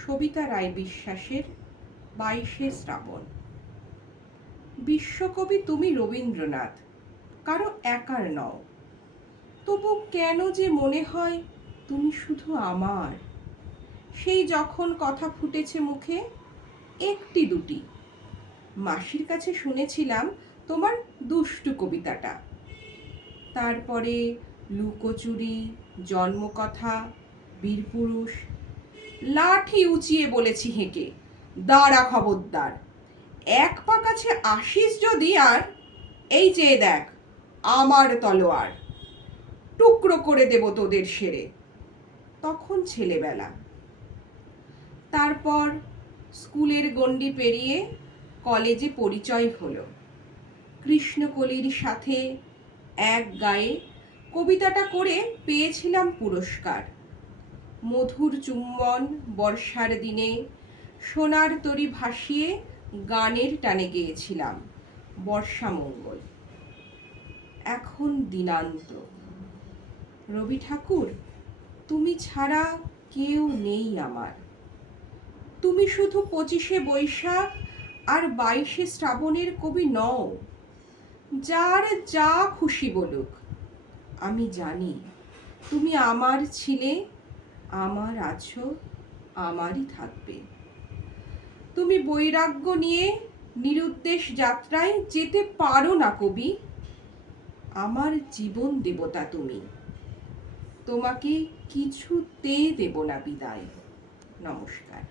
সবিতা রায় বিশ্বাসের 22শে শ্রাবণ। বিশ্বকবি তুমি রবীন্দ্রনাথ, কারো একার নও, তবু কেন যে মনে হয় তুমি শুধু আমার। সেই যখন কথা ফুটেছে মুখে একটি দুটি, মাসির কাছে শুনেছিলাম তোমার দুষ্টু কবিতাটা। তারপরে লুকোচুরি, জন্মকথা, বীরপুরুষ, লাঠি উঁচিয়ে বলেছি হেঁকে, দাঁড়া খবরদার, এক পা কাছে আসিস যদি আর, এই চেয়ে দেখ আমার তলোয়ার, টুকরো করে দেব তোদের সেরে। তখন ছেলেবেলা। তারপর স্কুলের গণ্ডি পেরিয়ে কলেজে পরিচয় হলো। কৃষ্ণকলির সাথে এক গায়ে কবিতাটা করে পেয়েছিলাম পুরস্কার। মধুর চুম্বন বর্ষার দিনে সোনার তরী ভাসিয়ে গানের টানে গেয়েছিলাম বর্ষামঙ্গল। এখন দিনান্ত। রবি ঠাকুর, তুমি ছাড়া কেউ নেই আমার। তুমি শুধু 25শে বৈশাখ আর 22শে শ্রাবণের কবি নও। যার যা খুশি বলুক, আমি জানি তুমি আমার ছিলে, আমার আছো, আমারই থাকবে। তুমি বৈরাগ্য নিয়ে নিরুদ্দেশ যাত্রায় যেতে পারো না কবি। আমার জীবন দেবতা তুমি, তোমাকে কিছুতে দেব না বিদায়। নমস্কার।